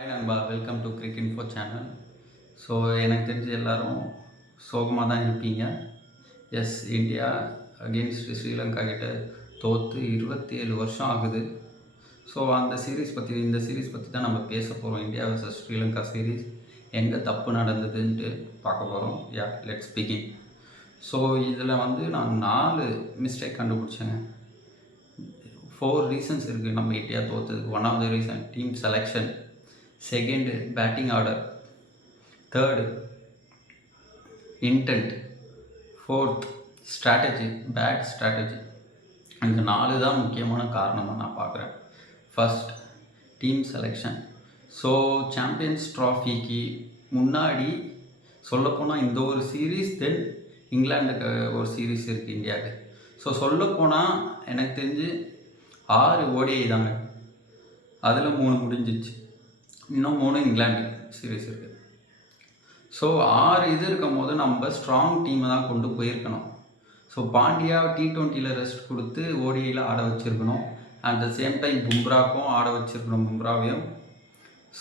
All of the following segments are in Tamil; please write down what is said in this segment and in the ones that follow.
ஹாய் நண்பா, welcome to Cric Info channel. So எனக்கு தெரிஞ்சு எல்லோரும் சோகமாக தான் இருப்பீங்க. எஸ், இந்தியா அகெயின்ஸ்ட் ஸ்ரீலங்கா கிட்ட தோற்று 27 வருஷம் ஆகுது. ஸோ இந்த சீரீஸ் பற்றி தான் நம்ம பேச போகிறோம். இந்தியா வர்சஸ் ஸ்ரீலங்கா சீரீஸ் எங்கே தப்பு நடந்ததுன்ட்டு பார்க்க போகிறோம். Let's begin. ஸோ இதில் நான் 4 மிஸ்டேக் கண்டுபிடிச்சேங்க. 4 ரீசன்ஸ் இருக்குது நம்ம இந்தியா தோற்றதுக்கு. One of the reason team selection, second batting order, third intent, fourth strategy, bad strategy. இந்த 4 தான் முக்கியமான காரணமாக நான் பார்க்குறேன். First team selection. So champions ட்ராஃபிக்கு முன்னாடி சொல்லப்போனால் இந்த ஒரு சீரீஸ், தென் இங்கிலாந்துக்கு ஒரு சீரீஸ் இருக்குது இந்தியாவுக்கு. ஸோ சொல்லப்போனால் எனக்கு தெரிஞ்சு 6 ஓடிஐ தாங்க. அதில் 3 முடிஞ்சிச்சு, இன்னும் 3 இங்கிலாந்து சீரீஸ் இருக்குது. ஸோ 6 இது இருக்கும் போது நம்ம ஸ்ட்ராங் டீமை தான் கொண்டு போயிருக்கணும். ஸோ பாண்டியா T20 ரெஸ்ட் கொடுத்து ஓடிஐயில் ஆட வச்சுருக்கணும். அட் த சேம் டைம் பும்ராக்கும் ஆட வச்சுருக்கணும், பும்ராவையும்.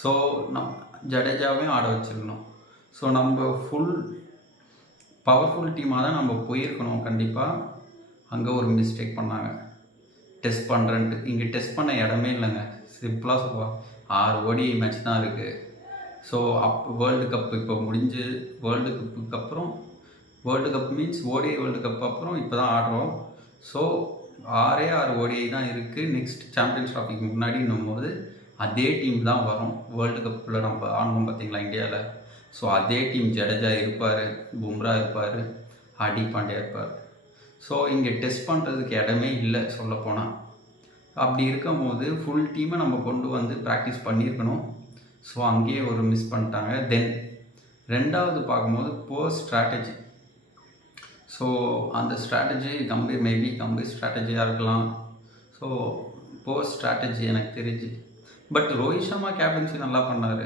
ஸோ ஜடேஜாவையும் ஆட வச்சுருக்கணும். ஸோ நம்ம பவர்ஃபுல் டீமாக தான் நம்ம போயிருக்கணும். கண்டிப்பாக அங்கே ஒரு மிஸ்டேக் பண்ணாங்க, டெஸ்ட் பண்ணுறேன்ட்டு. இங்கே டெஸ்ட் பண்ண இடமே இல்லைங்க. சிம்பிளாக சொல்லுவா, 6 ஓடிஐ மேட்ச் தான் இருக்குது. ஸோ வேர்ல்டு கப் இப்போ முடிஞ்சு, world cup means ODI world cup அப்புறம் இப்போ தான் ஆடுறோம். ஸோ 6 ஓடிஐ தான் இருக்குது. நெக்ஸ்ட் சாம்பியன்ஸ் ட்ராஃபிக்கு முன்னாடின்னும் போது அதே டீம் தான் வரும். வேர்ல்டு கப்பில் நம்ம ஆடணும் பார்த்தீங்களா இந்தியாவில். ஸோ அதே டீம், ஜடேஜா இருப்பார், பும்ரா இருப்பார், ஹார்திக் பாண்டியா இருப்பார். ஸோ இங்கே டெஸ்ட் பண்ணுறதுக்கு இடமே இல்லை சொல்லப்போனால். அப்படி இருக்கும் போது ஃபுல் டீமை நம்ம கொண்டு வந்து ப்ராக்டிஸ் பண்ணியிருக்கணும். ஸோ அங்கேயே ஒரு மிஸ் பண்ணிட்டாங்க. தென் ரெண்டாவது பார்க்கும்போது போர் ஸ்ட்ராட்டஜி. ஸோ அந்த ஸ்ட்ராட்டஜி கம்பீர் ஸ்ட்ராட்டஜியாக இருக்கலாம். ஸோ போர் ஸ்ட்ராட்டஜி எனக்கு தெரிஞ்சு. பட் ரோஹித் சர்மா கேப்டன்சி நல்லா பண்ணார்.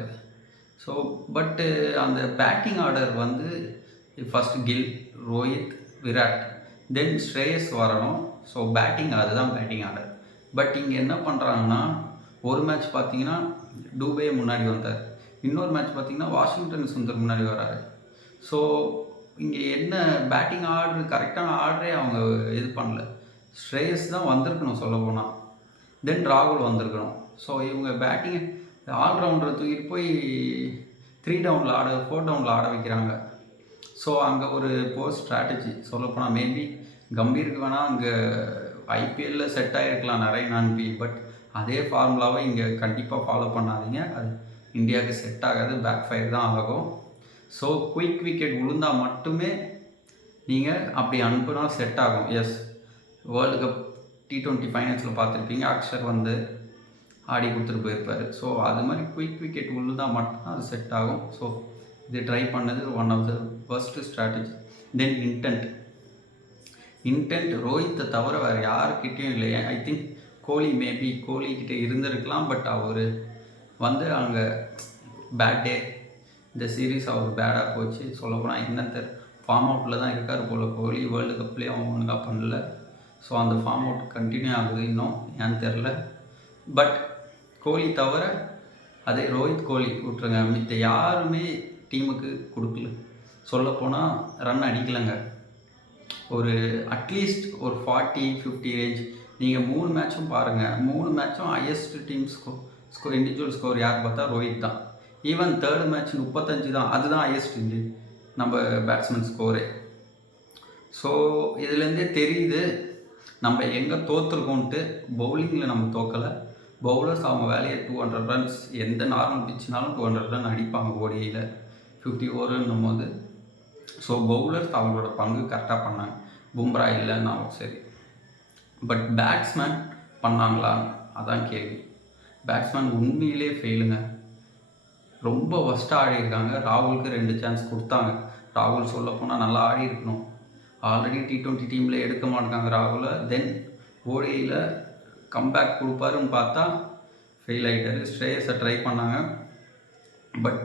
ஸோ பட்டு அந்த batting order first Gill, Rohit, Virat, then Shreyas வரணும். ஸோ அதுதான் பேட்டிங் ஆர்டர். பட் இங்கே என்ன பண்ணுறாங்கன்னா, ஒரு மேட்ச் பார்த்தீங்கன்னா டூபே முன்னாடி வந்தார், இன்னொரு மேட்ச் பார்த்தீங்கன்னா வாஷிங்டன் சுந்தர் முன்னாடி வராரு. ஸோ இங்கே என்ன பேட்டிங் ஆர்டர், கரெக்டான ஆர்டரே அவங்க இது பண்ணல. ஸ்ரேயஸ் தான் வந்திருக்கணும் சொல்லப்போனால், தென் ராகுல் வந்திருக்கணும். ஸோ இவங்க பேட்டிங் ஆல்ரவுண்டரை தூக்கிட்டு போய் 4 டவுனில் ஆட வைக்கிறாங்க. ஸோ அங்கே ஒரு போர் ஸ்ட்ராட்டஜி சொல்லப்போனால். மேபி கம்பீருக்கு வேணால் அங்கே ஐபிஎல்லில் செட் ஆகிருக்கலாம் நிறைய நான்பி. பட் அதே ஃபார்முலாவை இங்கே கண்டிப்பாக ஃபாலோ பண்ணாதீங்க. அது இந்தியாவுக்கு செட் ஆகாது, பேக் ஃபயர் தான் ஆகும். ஸோ குயிக் விக்கெட் விழுந்தால் மட்டுமே நீங்கள் அப்படி அனுப்புனா செட் ஆகும். எஸ், வேர்ல்டு கப் T20 ஃபைனல்ஸில் பார்த்துருப்பீங்க, அக்ஷர் ஆடி கொடுத்துட்டு போயிருப்பார். ஸோ அது மாதிரி குயிக் விக்கெட் விழுந்தால் மட்டும்தான் அது செட் ஆகும். ஸோ இது ட்ரை பண்ணது one of the first strategy. Then intent ரோஹித்தை தவிர வேறு யாருக்கிட்டேயும் இல்லை. ஐ திங்க் கோலிக்கிட்டே இருந்திருக்கலாம். பட் அவர் அங்கே பேட் டே, இந்த சீரீஸ் அவர் பேடாக போச்சு சொல்லப்போனால். என்ன ஃபார்ம் அவுட்டில் தான் இருக்கார் போல் கோலி. வேர்ல்டு கப்லேயும் அவன் ஒழுங்காக பண்ணல. ஸோ அந்த ஃபார்ம் அவுட் கண்டினியூ ஆகுது இன்னும், ஏன்னு தெரில. பட் கோலி தவிர அதே ரோஹித், கோலி விட்டுருங்க, மித்த யாருமே டீமுக்கு கொடுக்கல. சொல்லப்போனால் ரன் அடிக்கலைங்க. ஒரு அட்லீஸ்ட் ஒரு 40-50 ரேஞ்ச். நீங்கள் 3 மேட்சும் பாருங்கள், 3 மேட்சும் ஹையஸ்ட் டீம் இண்டிவிஜுவல் ஸ்கோர் யார் பார்த்தா ரோஹித் தான். ஈவன் தேர்டு மேட்ச் 35 தான், அதுதான் ஹையஸ்ட் நம்ம பேட்ஸ்மேன் ஸ்கோரே. ஸோ இதுலேருந்தே தெரியுது நம்ம எங்கே தோற்றுருக்கோன்ட்டு. பவுலிங்கில் நம்ம தோக்கலை. பவுலர்ஸ் அவங்க வேலையை 200 ரன்ஸ், எந்த நார்மல் பிச்சுனாலும் 200 ரன் அடிப்பாங்க ஓடிஐயில் 50 ஓவருன்னும் போது. ஸோ பவுலர்ஸ் அவங்களோட பங்கு கரெக்டாக பண்ணாங்க. பும்ரா இல்லைன்னாலும் சரி. பட் பேட்ஸ்மேன் பண்ணாங்களா, அதான் கேள்வி. பேட்ஸ்மேன் உண்மையிலே ஃபெயிலுங்க. ரொம்ப ஒஸ்ட்டாக ஆடி இருக்காங்க. ராகுலுக்கு 2 சான்ஸ் கொடுத்தாங்க. ராகுல் சொல்லப்போனால் நல்லா ஆடி இருக்கணும். ஆல்ரெடி T20 டீமில் எடுக்க மாட்டாங்க ராகுலை. தென் ஓடிஐயில் கம்பேக் கொடுப்பாருன்னு பார்த்தா ஃபெயில் ஆகிட்டார். ஸ்ரேயஸை ட்ரை பண்ணாங்க. பட்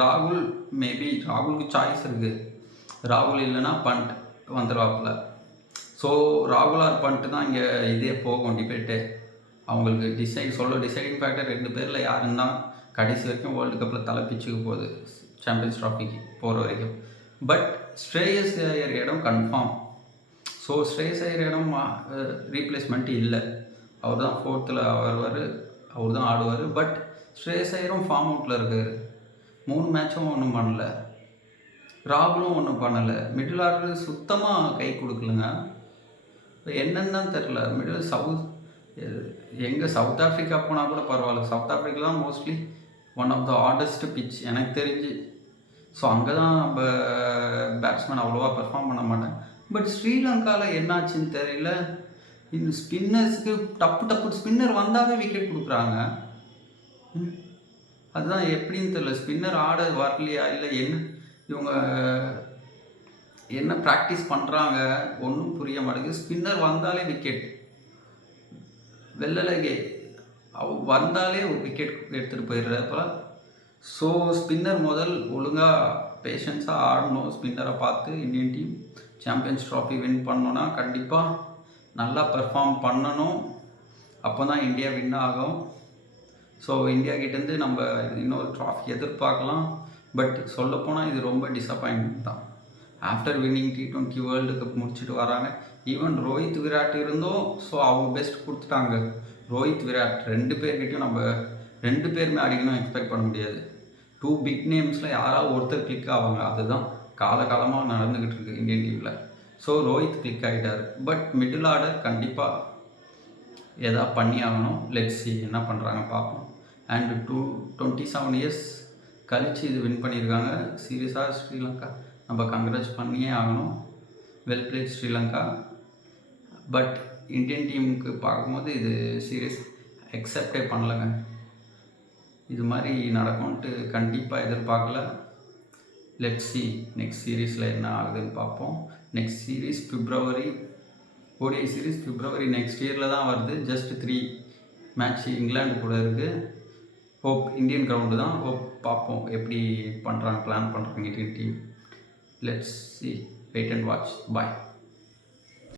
ராகுல் மேபி ராகுலுக்கு சாய்ஸ் இருக்குது. ராகுல் இல்லைன்னா பண்ட் வந்துடுவாப்பில். ஸோ ராகுல் ஆர் பண்ட் தான் இங்கே இதே போகும் டிபேட்டு. அவங்களுக்கு டிசைடிங் ஃபேக்டர் 2 பேரில் யாருன்னு தான் கடைசி வரைக்கும் வேர்ல்டு கப்பில் தலை பிச்சுக்க போகுது, சாம்பியன்ஸ் ட்ராஃபிக்கு போகிற வரைக்கும். பட் ஸ்ரேயஸ் ஐயர் இடம் கன்ஃபார்ம். ஸோ ஸ்ரேயஸ் ஐயர் இடம் ரீப்ளேஸ்மெண்ட் இல்லை. அவர் தான் 4th வருவார், அவர் தான் ஆடுவார். பட் ஸ்ரேயஸ் ஐயரும் ஃபார்ம் அவுட்டில் இருக்கார். 3 மேட்சும் ஒன்றும் பண்ணல, ராகுலும் ஒன்றும் பண்ணலை. மிடில் ஆர்டர் சுத்தமாக கை கொடுக்கலங்க. என்னன்னு தான் தெரில. சவுத் ஆஃப்ரிக்கா போனால் கூட பரவாயில்ல. சவுத் ஆஃப்ரிக்கா தான் mostly one of the hardest pitch எனக்கு தெரிஞ்சு. ஸோ அங்கே தான் நம்ம பேட்ஸ்மேன் அவ்வளோவா பெர்ஃபார்ம் பண்ண மாட்டேன். பட் ஸ்ரீலங்காவில் என்னாச்சுன்னு தெரியல, இந்த ஸ்பின்னர்ஸுக்கு டப்பு ஸ்பின்னர் வந்தாவே விக்கெட் கொடுக்குறாங்க. அதுதான் எப்படின்னு தெரியல. ஸ்பின்னர் ஆட வரலையா இல்லை இவங்க என்ன ப்ராக்டிஸ் பண்ணுறாங்க ஒன்றும் புரிய மாட்டேங்குது. ஸ்பின்னர் வந்தாலே விக்கெட், வெள்ளலகே வந்தாலே ஒரு விக்கெட் எடுத்துகிட்டு போயிடுறப்ப. ஸோ ஸ்பின்னர் ஒழுங்காக பேஷன்ஸாக ஆடணும். ஸ்பின்னரை பார்த்து Indian team champions trophy win பண்ணோன்னா கண்டிப்பாக நல்லா பெர்ஃபார்ம் பண்ணணும். அப்போ தான் இந்தியா வின் ஆகும். ஸோ இந்தியா கிட்டேருந்து நம்ம இன்னொரு ட்ராஃபி எதிர்பார்க்கலாம். பட் சொல்லப்போனால் இது ரொம்ப டிசப்பாயின்மெண்ட் தான். After winning T20 world cup முடிச்சுட்டு வராங்க. ஈவன் ரோஹித் விராட் இருந்தோம். ஸோ அவங்க பெஸ்ட் கொடுத்துட்டாங்க. ரோஹித் விராட் 2 பேர்கிட்டையும் நம்ம 2 பேருமே அடிக்கணும் எக்ஸ்பெக்ட் பண்ண முடியாது. 2 பிக் நேம்ஸில் யாராவது ஒருத்தர் கிளிக் ஆவாங்க. அதுதான் காலகாலமாக நடந்துக்கிட்டு இருக்கு இந்தியன் டீமில். ஸோ ரோஹித் கிளிக் ஆகிட்டார். பட் மிடில் ஆர்டர் கண்டிப்பாக எதாவது பண்ணி ஆகணும். லெட்ஸ் சி என்ன பண்ணுறாங்க பார்ப்போம். அண்ட் 27 இயர்ஸ் கழித்து இது வின் பண்ணியிருக்காங்க. சீரியஸாக ஸ்ரீலங்கா நம்ம கங்க்ராட்ஸ் பண்ணியே ஆகணும். Well plate Sri Lanka. But Indian டீமுக்கு பார்க்கும்போது இது சீரியஸ் அக்செப்டே பண்ணலைங்க. இது மாதிரி நடக்கும்ன்ட்டு கண்டிப்பாக எதிர்பார்க்கல. லெட்ஸ் சி நெக்ஸ்ட் சீரீஸில் என்ன ஆகுதுன்னு பார்ப்போம். Next series February, ODI series February next இயரில் தான் வருது. ஜஸ்ட் 3 மேட்ச் இங்கிலாந்து கூட இருக்குது. ஹோப் இந்தியன் கிரவுண்டு தான். ஹோப் பார்ப்போம் எப்படி பண்ணுறாங்க, பிளான் பண்ணுறாங்க Indian team. Let's see, wait and watch. Bye.